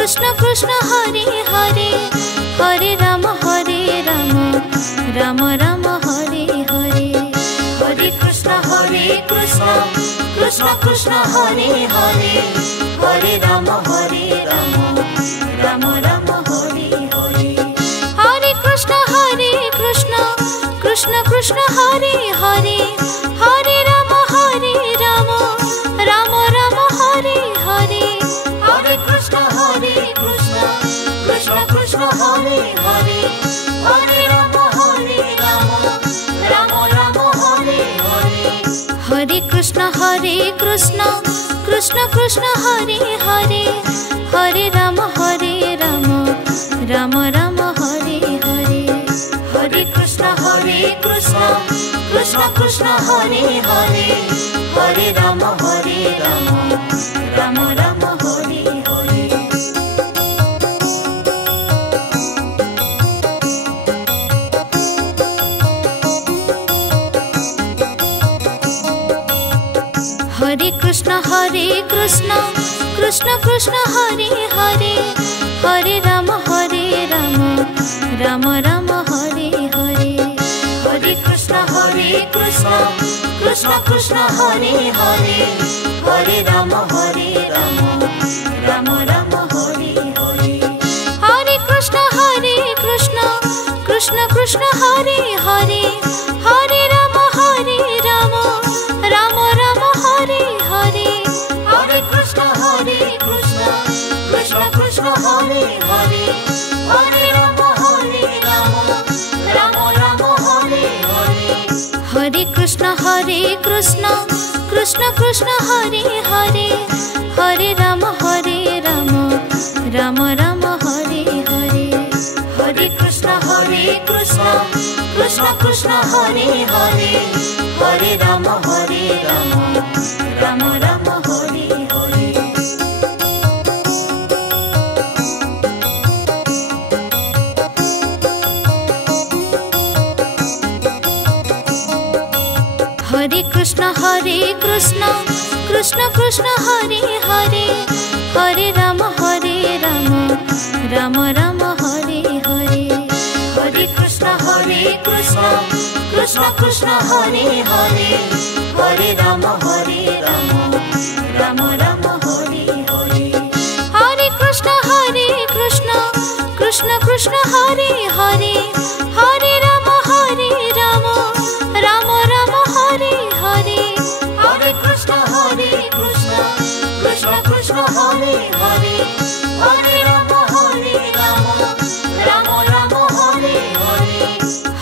Krishna Krishna Hare Hare Hare Ram Ram Ram Hare Hare Hare Krishna Krishna Krishna Hare Hare Hare Ram Ram Ram Hare Hare Hare Krishna Krishna Krishna Hare Hare Hare Ram Ram Ram Hare Hare Hare Krishna Krishna Krishna Hare Hare Hare Ram Ram Ram Hare Hare Hare Krishna Krishna Krishna Hare Hare Hare Ram Ram Ram Hare Hare Hare Krishna Krishna Krishna Hare Hare Hare Ram Ram Ram Hare Hare Hare Krishna Krishna Krishna Hare Hare Hare Ram Ram Ram Hare Hare Hare Krishna Krishna Krishna Hare Hare Hare Ram Ram Ram Hare Hare Hare Krishna Krishna Krishna Hare Hare Hare Ram Ram Ram Hare Hare Hare Krishna Krishna Krishna Hare Hare Hare Ram Ram Ram Hare Hare Hare Krishna Krishna Krishna Hare Hare Hare Ram Ram Ram Hare Hare Hare Krishna Krishna Krishna Hare Hare Hare Ram Ram Ram Hare Hare Hare Krishna Krishna Krishna Hare Hare Hare Ram Ram Ram Hare Hare Hare Krishna Krishna Krishna Hare Hare Hare Ram Ram Ram Hare Hare Hare Krishna Krishna Krishna Hare Hare Hare Ram Ram Ram Hare Hare Hare Krishna Krishna Krishna Hare Hare Hare Ram Ram Ram Hare Hare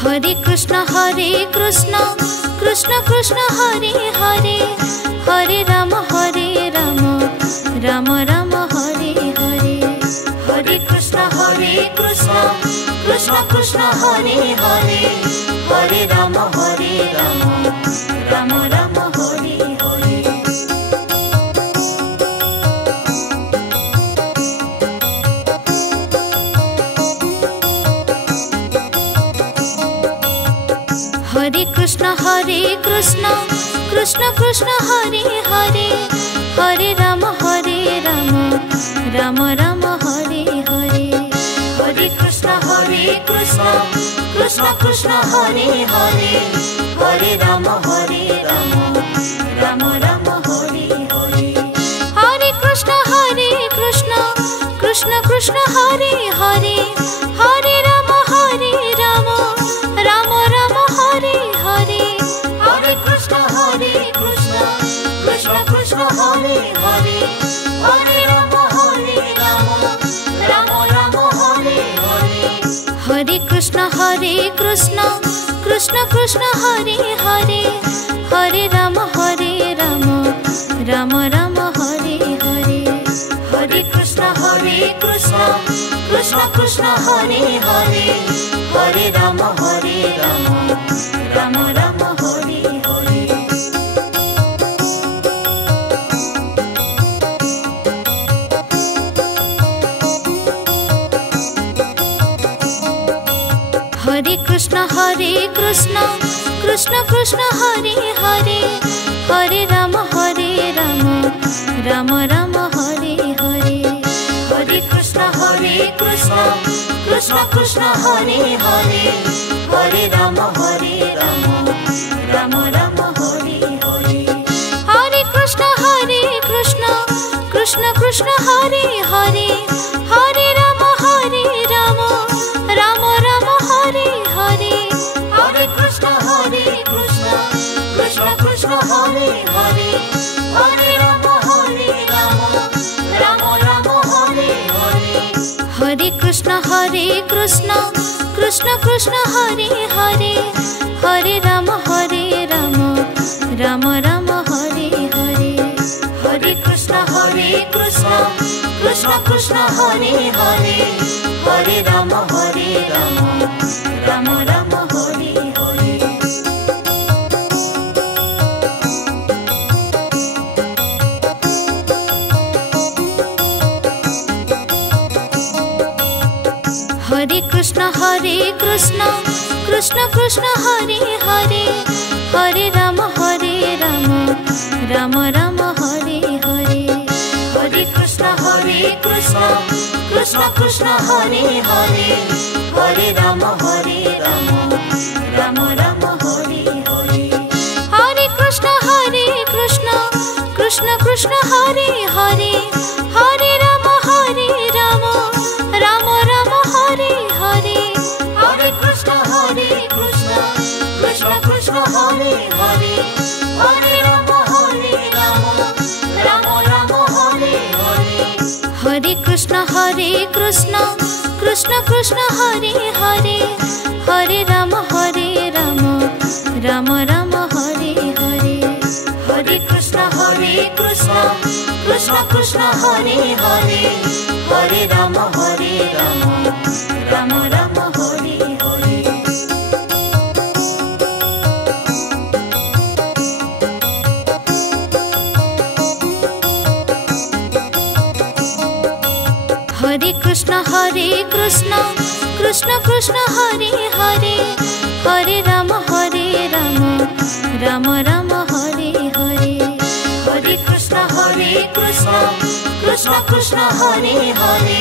Hare Krishna Krishna Krishna Hare Hare Hare Ram Ram Ram Hare Hare Hare Krishna Krishna Krishna Hare Hare Hare Ram Ram Ram Hare Hare Hare Krishna Krishna Krishna Hare Hare Hare Ram Ram Ram Hare Hare Hare Krishna Krishna Krishna Hare Hare Hare Ram Ram Ram Hare Hare Hare Krishna Krishna Krishna Hare Hare Hare Ram Ram Ram Hare Hare Hare Krishna Krishna Krishna Hare Hare Hare Ram Ram Ram Hare Hare Hare Krishna Krishna Krishna Hare Hare Hare Ram Ram Ram Hare Hare Hare Krishna Krishna Krishna Hare Hare Hare Ram Ram Ram Hare Hare Hare Krishna Krishna Krishna Hare Hare Hare Ram Ram Ram Hare Hare Hare Krishna Krishna Krishna Krishna Hare Hare Hare Ram Ram Ram Hare Hare Hare Krishna Krishna Krishna Hare Hare Hare Ram Ram Ram Hare Hare Hare Krishna Krishna Krishna Hare Hare Hare Ram Ram Ram Hare Hare Hare Krishna Krishna Krishna Hare Hare Hare Ram Ram Ram Hare Hare Hare Krishna Krishna Krishna Hare Hare Hare Ram Ram Ram Hare Hare Hare Krishna Krishna Krishna Hare Hare Hare Ram Ram Ram Hare Hare Hare Krishna Krishna Krishna Hare Hare Hare Ram Ram Ram Hare Hare Hare Krishna Krishna Hare Hare Hare Ram Ram Ram Hare Hare Hare Krishna Krishna Hare Hare Hare Ram Ram Ram Hare Hare Hare Krishna Krishna Krishna Hare Hare Hare Ram Ram Ram Hare Hare Hare Krishna Krishna Hare Hare Hare Ram Ram Ram Hare Hare Hare Krishna Krishna Krishna Hare Hare Hare Ram Ram Ram Hare Hare Hare Krishna Krishna Hare Hare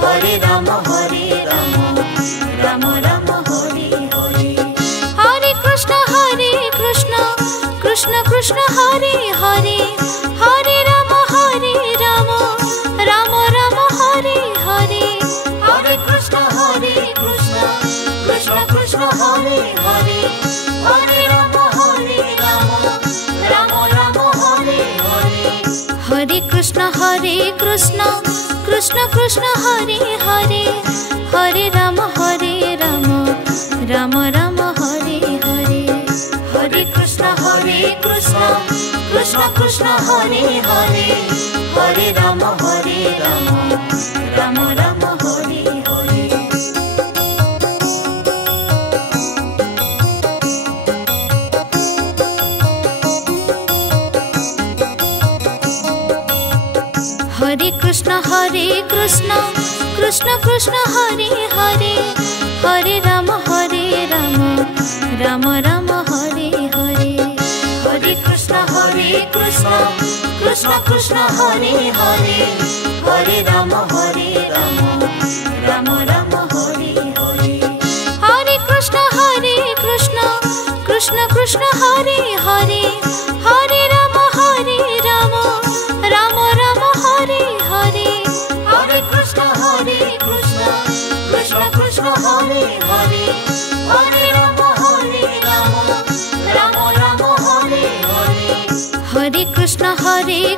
Hare Ram Ram Ram Hare Hare Hare Krishna Krishna Hare Hare Hare Ram Ram Ram Hare Hare Hare Krishna Krishna Hare Hare Hare Ram Ram Hare Hare Hare Krishna Krishna Hare Hare Hare Ram Ram Ram Hare Hare Hare Krishna Krishna Hare Hare Hare Ram Ram Ram Hare Hare Hare Krishna Krishna Hare Hare Hare Ram Ram Ram Hare Hare Hare Krishna Krishna Hare Hare Hare Ram Ram Ram Hare Hare Hare Krishna Krishna Hare Hare Hare Ram Ram Ram Hare Hare Hare Krishna Krishna Hare Hare Hare Ram Ram Ram Hare Hare Hare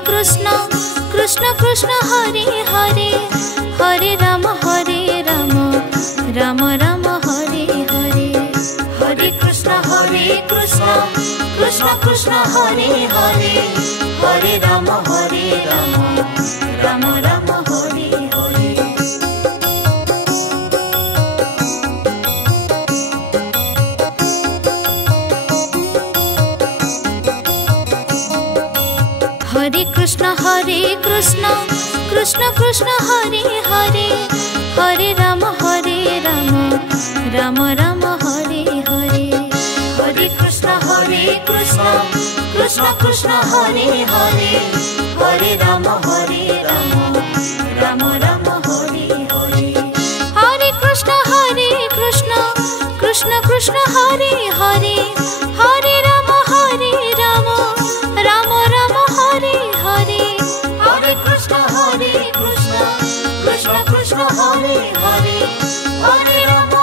Krishna Krishna Hare Hare Hare Ram Ram Ram Hare Hare Hare Krishna Krishna Hare Hare Hare Ram Ram Ram Hare Hare Hare Krishna Krishna Hare Hare Hare Ram Ram Ram Hare Hare Hare Krishna Krishna Hare Hare Hare Ram Ram Ram Hare Hare Krishna Krishna Hare Hare Hare Ram Ram Ram Hare Hare Hare Krishna Krishna Krishna Hare Hare Hare Ram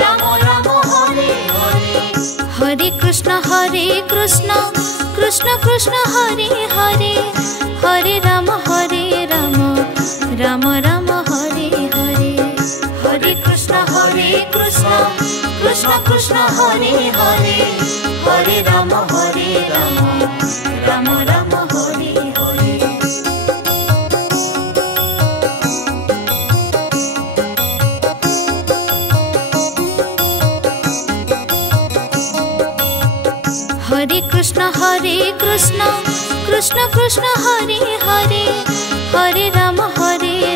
Ram Ram Hare Hare Hare Krishna Krishna Krishna Hare Hare Hare Ram Ram Ram Hare Hare Hare Krishna Krishna Krishna Hare Hare Hare Ram Ram Ram Hare Hare Hare Krishna Krishna Krishna Hare Hare Hare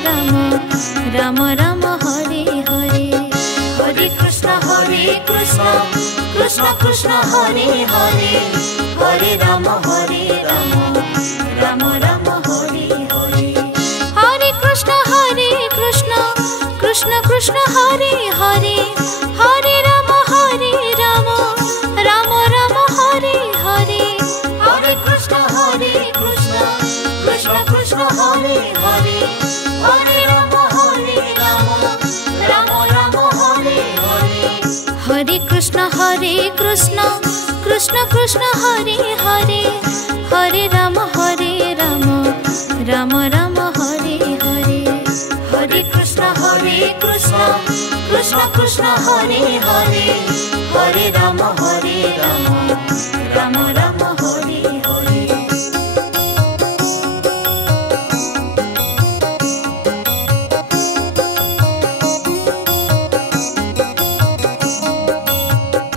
Ram Ram Ram Hare Hare Hare Krishna Krishna Krishna Hare Hare Hare Ram Ram Ram Hare Hare Hare Krishna Krishna Krishna Hare Hare Hare Ram Ram Ram Hare Hare Hare Krishna Krishna Krishna Hare Hare Hare Ram Ram Ram Hare Hare Hare Krishna Krishna Krishna Hare Hare Hare Ram Ram Ram Hare Hare Hare Krishna Krishna Krishna Hare Hare Hare Ram Ram Ram Hare Hare Hare Krishna Krishna Krishna Hare Hare Hare Ram Ram Ram Hare Hare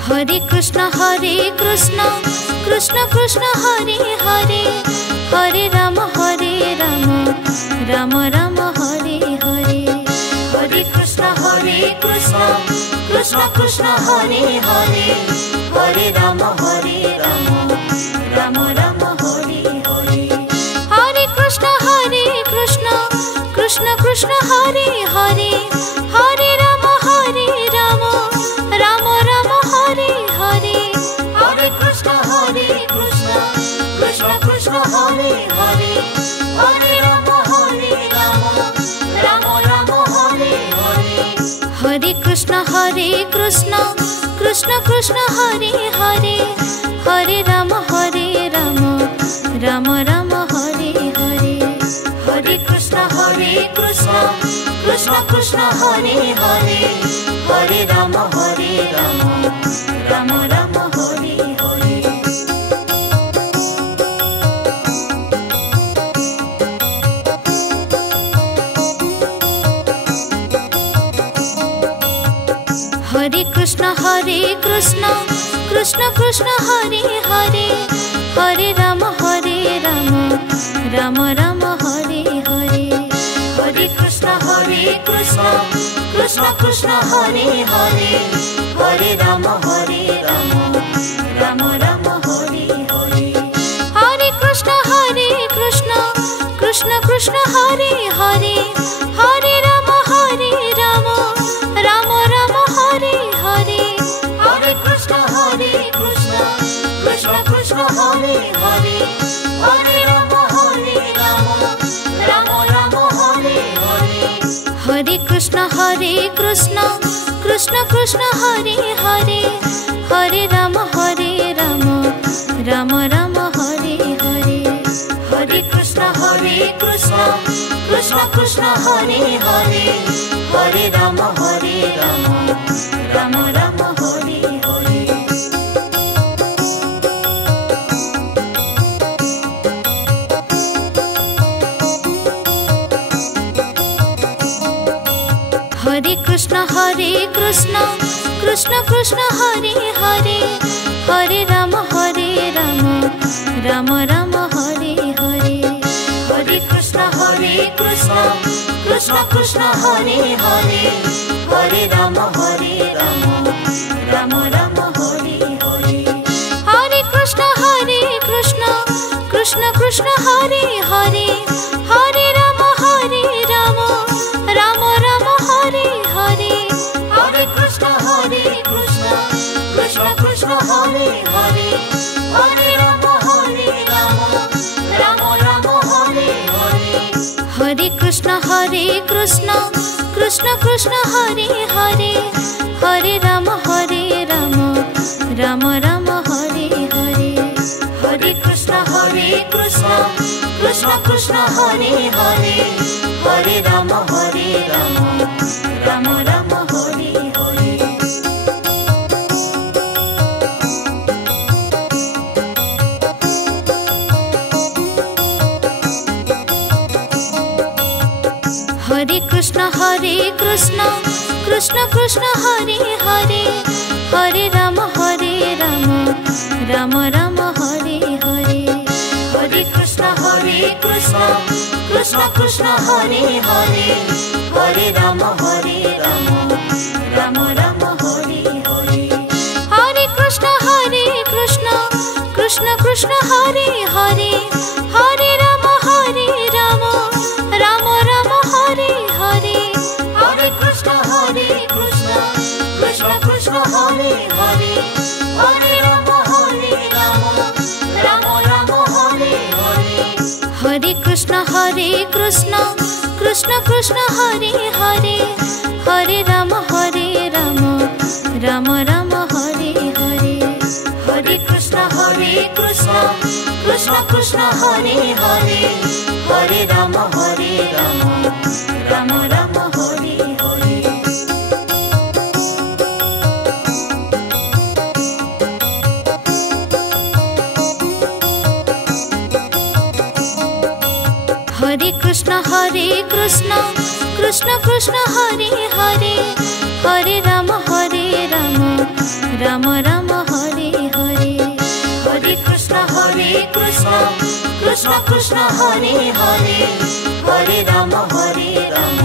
Hare Krishna Krishna Krishna Hare Hare Hare Ram Ram Ram Hare Hare Hare Krishna Krishna Krishna Hare Hare Hare Ram Ram Ram Hare Hare Hare Krishna Krishna Krishna Hare Hare Hare Ram Ram Ram Hare Hare Hare Krishna Krishna Krishna Hare Hare Hare Ram Ram Ram Hare Hare Hare Krishna Krishna Krishna Hare Hare Hare Ram Ram Ram Hare Hare Hare Krishna Krishna Krishna Hare Hare Hare Ram Ram Ram Hare Hare Hare Krishna Krishna Krishna Hare Hare Hare Ram Ram Ram Hare Hare Hare Krishna Krishna Krishna Hare Hare Hare Ram Ram Ram Hare Hare Hare Krishna Krishna Krishna Hare Hare Hare Ram Ram Ram Hare Hare Hare Krishna Krishna Krishna Hare Hare Hare Ram Ram Ram Hare Hare Hare Krishna Krishna Krishna Hare Hare Hare Ram Ram Ram Hare Hare Hare Krishna Krishna Krishna Hare Hare Hare Ram Ram Ram Hare Hare Hare Krishna Krishna Krishna Hare Hare Hare Ram Ram Ram Hare Hare Hare Krishna Krishna Krishna Hare Hare Hare Ram Ram Ram Hare Hare Hare Krishna Krishna Hare Hare Hare Ram Ram Ram Hare Hare Hare Krishna Krishna Krishna Hare Hare Hare Ram Ram Ram Hare Hare Hare Krishna Krishna Krishna Hare Hare Hare Ram Ram Ram Hare Hare Hare Krishna Krishna Krishna Hare Hare Hare Ram Ram Ram Hare Hare Hare Krishna Krishna Hare Hare Hare Ram Ram Ram Hare Hare Hare Krishna Krishna Krishna Hare Hare Hare Ram Ram Ram Hare Hare Hare Krishna Krishna Hare Hare Hare Ram Ram Ram Hare Hare Hare Krishna Krishna Krishna Hare Hare Hare Ram Ram Ram Hare Hare Hare Krishna Krishna Hare Hare Hare Ram Ram Ram Hare Hare Hare Krishna Krishna Hare Hare Hare Ram Ram Ram Hare Hare Hare Krishna Krishna Hare Hare Hare Ram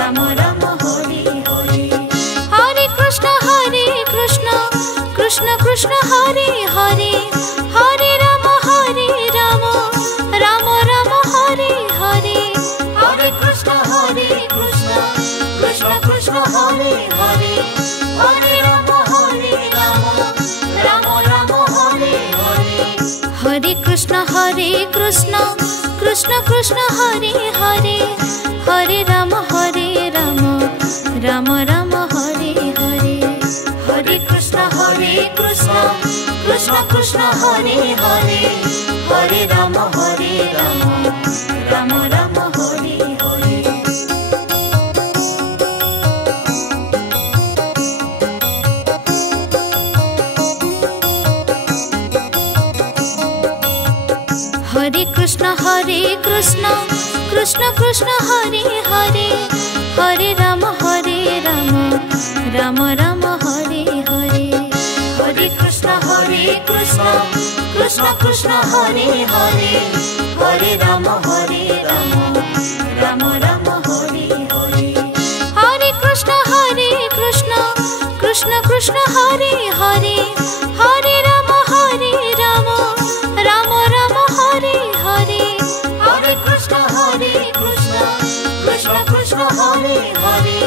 Ram Ram Hare Hare Hare Krishna Krishna Krishna Hare Hare Hare Ram Ram Ram Hare Hare Hare Krishna Krishna Hare Hare Hare Ram Ram Ram Hare Hare Hare Krishna Krishna Krishna Hare Hare Hare Ram Ram Ram Hare Hare Hare Krishna Krishna Hare Hare Hare Ram Ram Ram Hare Hare Hare Krishna Krishna Krishna Hare Hare Hare Ram Ram Ram Hare Hare Hare Krishna Krishna Hare Hare Hare Ram Ram Ram Hare Hare Hare Krishna Krishna Hare Hare Hare Ram Ram Ram Hare Hare Hare Krishna Krishna Hare Hare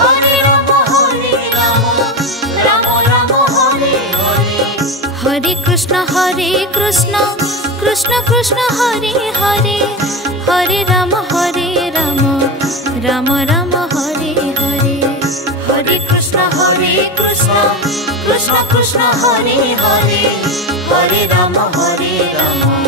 Hare Ram Ram Ram Hare Hare Hare Krishna Krishna Hare Hare Hare Ram Ram Ram Hare Hare Hare Krishna Krishna Hare Hare Hare Ram